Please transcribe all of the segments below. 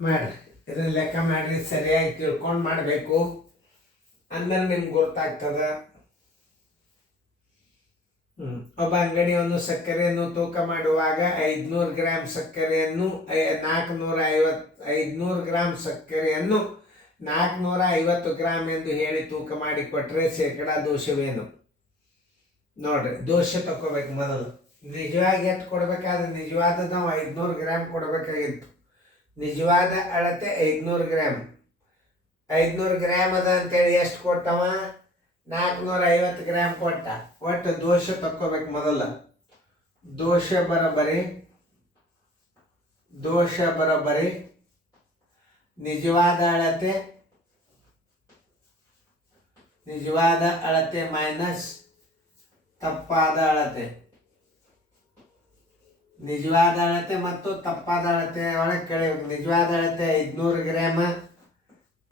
ಮಾಡಿರಿ. ಇದನ್ನ ಲೆಕ್ಕ ಮಾಡಿರಿ, ಸರಿಯಾಗಿ ತಿಳ್ಕೊಂಡು ಮಾಡಬೇಕು, ಅಂದ್ರೆ ನಿಮ್ಗೆ ಗೊತ್ತಾಗ್ತದೆ. ಒಬ್ಬ ಅಂಗಡಿಯವನು ಸಕ್ಕರೆಯನ್ನು ತೂಕ ಮಾಡುವಾಗ 500 ಗ್ರಾಂ ಸಕ್ಕರೆಯನ್ನು 500 ಗ್ರಾಂ ಸಕ್ಕರೆಯನ್ನು 450 ಗ್ರಾಂ ಎಂದು ಹೇಳಿ ತೂಕ ಮಾಡಿ ಕೊಟ್ಟರೆ ಶೇಕಡಾ ದೋಷವೇನು? ನೋಡ್ರಿ, ದೋಷ ತಗೋಬೇಕು ಮೊದಲು. ನಿಜವಾಗಿ ಎಷ್ಟು ಕೊಡ್ಬೇಕಾದ್ರೆ ನಿಜವಾದ ನಾವು 500 ಗ್ರಾಂ ಕೊಡಬೇಕಾಗಿತ್ತು. ನಿಜವಾದ ಅಳತೆ 500 ಗ್ರಾಂ. 500 ಗ್ರಾಮ್ ಅದ ಅಂತೇಳಿ ಎಷ್ಟು ಕೊಟ್ಟವ? 450 ಗ್ರಾಮ್ ಕೊಟ್ಟ. ಒಟ್ಟು ದೋಷ ತಕ್ಕೋಬೇಕು ಮೊದಲ. ದೋಷ ಬರೋಬ್ಬರಿ ನಿಜವಾದ ಅಳತೆ ಮೈನಸ್ ತಪ್ಪಾದ ಅಳತೆ. ನಿಜವಾದ ಅಳತೆ ಮತ್ತು ತಪ್ಪಾದ ಅಳತೆ ಒಳಗೆ ಕೇಳಬೇಕು. ನಿಜವಾದ ಅಳತೆ 500 ಗ್ರಾಮ,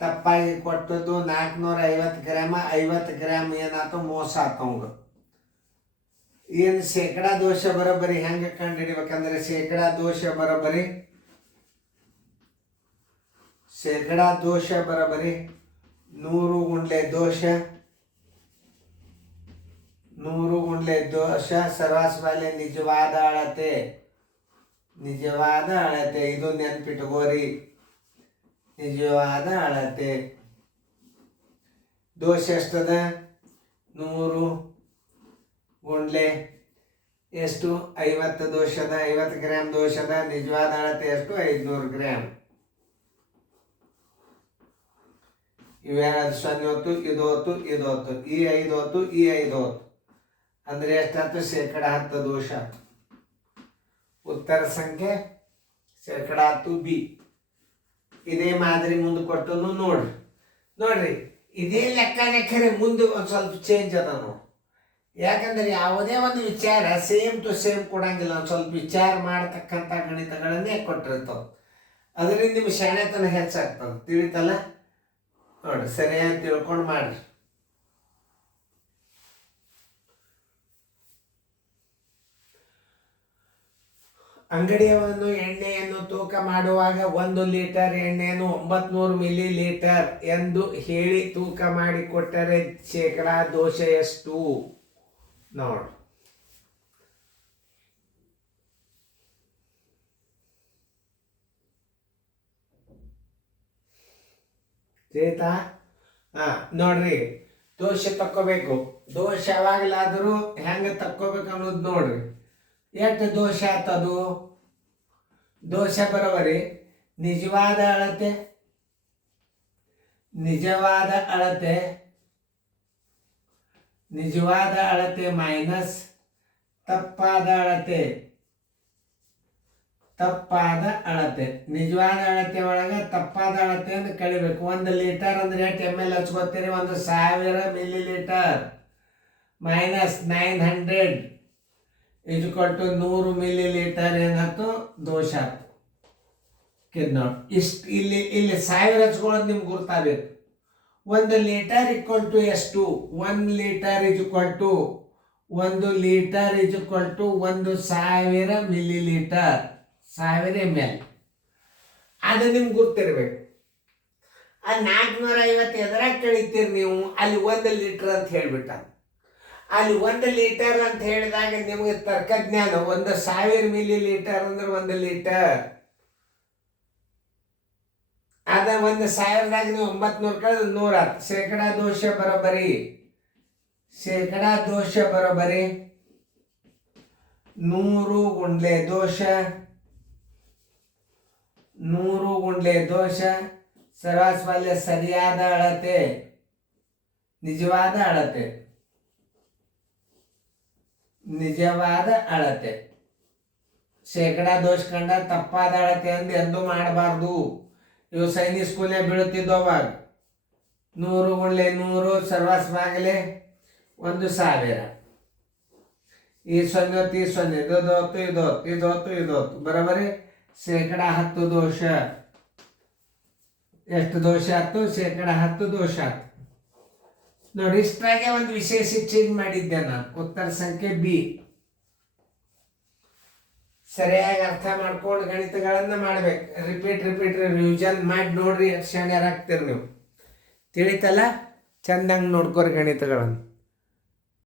ತಪ್ಪಾಗಿ ಕೊಟ್ಟದ್ದು 450 ಗ್ರಾಮ. 50 ಗ್ರಾಮ್ ಏನಾಯ್ತು? ಮೋಸ ಆತವಂಗ. ಏನು ಶೇಕಡಾ ದೋಷ ಬರೋಬ್ಬರಿ ಹೆಂಗೆ ಕಂಡು ಹಿಡಿಬೇಕಂದ್ರೆ, ಶೇಕಡಾ ದೋಷ ಬರೋಬ್ಬರಿ 100 ಗುಂಡ್ಲೆ ದೋಷ ಸರ್ವಾಸ್ವಾಲೆ ನಿಜವಾದ ಅಳತೆ. ಇದು ನೆನ್ಪಿಟ್ಕೋರಿ, ನಿಜವಾದ ಅಳತೆ. ದೋಷ ಎಷ್ಟದ? 100 ಗುಂಡ್ಲೆ ಎಷ್ಟು? 50 ದೋಷದ, 50 ಗ್ರಾಮ್ ದೋಷದ. ನಿಜವಾದ ಅಳತೆ ಎಷ್ಟು? 500 ಗ್ರಾಮ್. ಇವೇನಾದ್ರು 0 ಹೊತ್ತು, ಇದು ಹೊತ್ತು, ಈ 5 ಹೊತ್ತು, ಈ 5 ಹೊತ್ತು ಅಂದ್ರೆ ಎಷ್ಟಾಯ್ತು? ಶೇಕಡಾ 10 ದೋಷ. ಉತ್ತರ ಸಂಖ್ಯೆ ಶೇಕಡಾ 10 ಬಿ. ಇದೇ ಮಾದರಿ ಮುಂದೆ ಕೊಟ್ಟು ನೋಡ್ರಿ ಇದೇ ಲೆಕ್ಕನೇ ಖರೆ. ಮುಂದೆ ಒಂದು ಸ್ವಲ್ಪ ಚೇಂಜ್ ಅದ ನೋಡಿ. ಯಾಕಂದ್ರೆ ಯಾವುದೇ ಒಂದು ವಿಚಾರ ಸೇಮ್ ಟು ಸೇಮ್ ಕೊಡಂಗಿಲ್ಲ. ಒಂದು ಸ್ವಲ್ಪ ವಿಚಾರ ಮಾಡ್ತಕ್ಕಂಥ ಗಣಿತಗಳನ್ನೇ ಕೊಟ್ಟಿರ್ತಾವೆ. ಅದರಿಂದ ನಿಮ್ಮ ಶಾಣೆತನ ಹೆಚ್ಚಾಗ್ತದೆ. ತಿಳಿತಲ್ಲ? ನೋಡ್ರಿ, ಸರಿಯಾಗಿ ತಿಳ್ಕೊಂಡು ಮಾಡ್ರಿ. ಅಂಗಡಿಯವನು ಎಣ್ಣೆಯನ್ನು ತೂಕ ಮಾಡುವಾಗ 1 ಲೀಟರ್ ಎಣ್ಣೆಯನ್ನು 900 ಮಿಲಿ ಲೀಟರ್ ಎಂದು ಹೇಳಿ ತೂಕ ಮಾಡಿಕೊಟ್ಟರೆ ಶೇಕಡಾ ದೋಷ ಎಷ್ಟು? ನೋಡಿ, ಆಯ್ತಾ? ನೋಡ್ರಿ, ದೋಷ ತಕ್ಕೋಬೇಕು. ದೋಷ ಯಾವಾಗಲಾದರೂ ಹೆಂಗೆ ತಕ್ಕೋಬೇಕು ಅನ್ನೋದು ನೋಡ್ರಿ. ಎಷ್ಟು ದೋಷ ಆತದು? ದೋಷ ಬರೋಬರಿ ನಿಜವಾದ ಅಳತೆ ಮೈನಸ್ ತಪ್ಪಾದ ಅಳತೆ. ನಿಜವಾದ ಅಳತೆ ಒಳಗೆ ತಪ್ಪಾದ ಅಳತೆ ಅಂತ ಕಳಿಬೇಕು. 1 ಲೀಟರ್ ಅಂದ್ರೆ ಎಷ್ಟು ml ಹಚ್ಕೋತೀರಿ? 1000 milli litre minus 900 = 100 milli litre ಏನಾಯ್ತು? ದೋಷ ಆಯ್ತು. ನೋಡಿ, ಇಷ್ಟು ಇಲ್ಲಿ 1000 ಹಚ್ಕೊಳ್ಳೋದು ನಿಮ್ಗೆ ಗುರ್ತಾಗಬೇಕು. 1 ಲೀಟರ್ = ಎಷ್ಟು? 1 ಲೀಟರ್ = 1000 ಮಿಲಿ ಲೀಟರ್, 1000 ml. ಅದು ನಿಮ್ಗೆ ಗುರ್ತಿರ್ಬೇಕು. ಆ 450 ಎದ್ರಾಗ ಕಳಿತೀರಿ ನೀವು? ಅಲ್ಲಿ 1 ಲೀಟರ್ ಅಂತ ಹೇಳ್ಬಿಟ್ಟ. ಅಲ್ಲಿ 1 ಲೀಟರ್ ಅಂತ ಹೇಳಿದಾಗ ನಿಮಗೆ ತರ್ಕಜ್ಞಾನ. 1000 ಮಿಲಿ ಲೀಟರ್ ಅಂದ್ರೆ 1 ಲೀಟರ್. ಅದ 1000ದಾಗ ನೀವು 900 ಕಳೆದು 100 ಆಯ್ತು. ಶೇಕಡಾ ದೋಷ ಬರೋಬ್ಬರಿ 100 ಗುಂಡ್ಲೆ ದೋಷ ಸರ್ವಾಸ್ವಾಲ್ಯ ಸರಿಯಾದ ಅಳತೆ, ನಿಜವಾದ ಅಳತೆ. ಶೇಕಡಾ ದೋಷ ಕಂಡ ತಪ್ಪಾದ ಅಳತೆ ಅಂದು ಎಂದೂ ಮಾಡಬಾರ್ದು. ಇವು ಸೈನಿಕ್ ಸ್ಕೂಲೇ ಬೀಳುತ್ತಿದ್ದು ಅವಾಗ. 100 ಗುಂಡ್ಲೆ 100 ಸರ್ವಾಸ್ವಾಗಲೇ 1000. ಈ 0 ಈ 0, ಇದು 10 ಬರೋಬರಿ ಶೇಕಡಾ 10 ದೋಷ. ಎಷ್ಟು ದೋಷ ಆಯ್ತು? ಶೇಕಡಾ 10 ದೋಷ ಆಯ್ತು. ನೋಡಿ, ಇಷ್ಟಾಗೆ ಒಂದು ವಿಶೇಷ ಚೇಂಜ್ ಮಾಡಿದ್ದೆ ನಾನು. ಉತ್ತರ ಸಂಖ್ಯೆ ಬಿ ಸರಿಯಾಗಿ ಅರ್ಥ ಮಾಡ್ಕೊಂಡು ಗಣಿತಗಳನ್ನು ಮಾಡ್ಬೇಕು. ರಿಪೀಟ್ ರಿವಿಷನ್ ಮಾಡಿ ನೋಡ್ರಿ, ಎಷ್ಟು ಶಾಣ್ಯರಾಗ್ತೀರಿ ನೀವು. ತಿಳಿತಲ್ಲ? ಚಂದಂಗೆ ನೋಡ್ಕೊರಿ ಗಣಿತಗಳನ್ನು.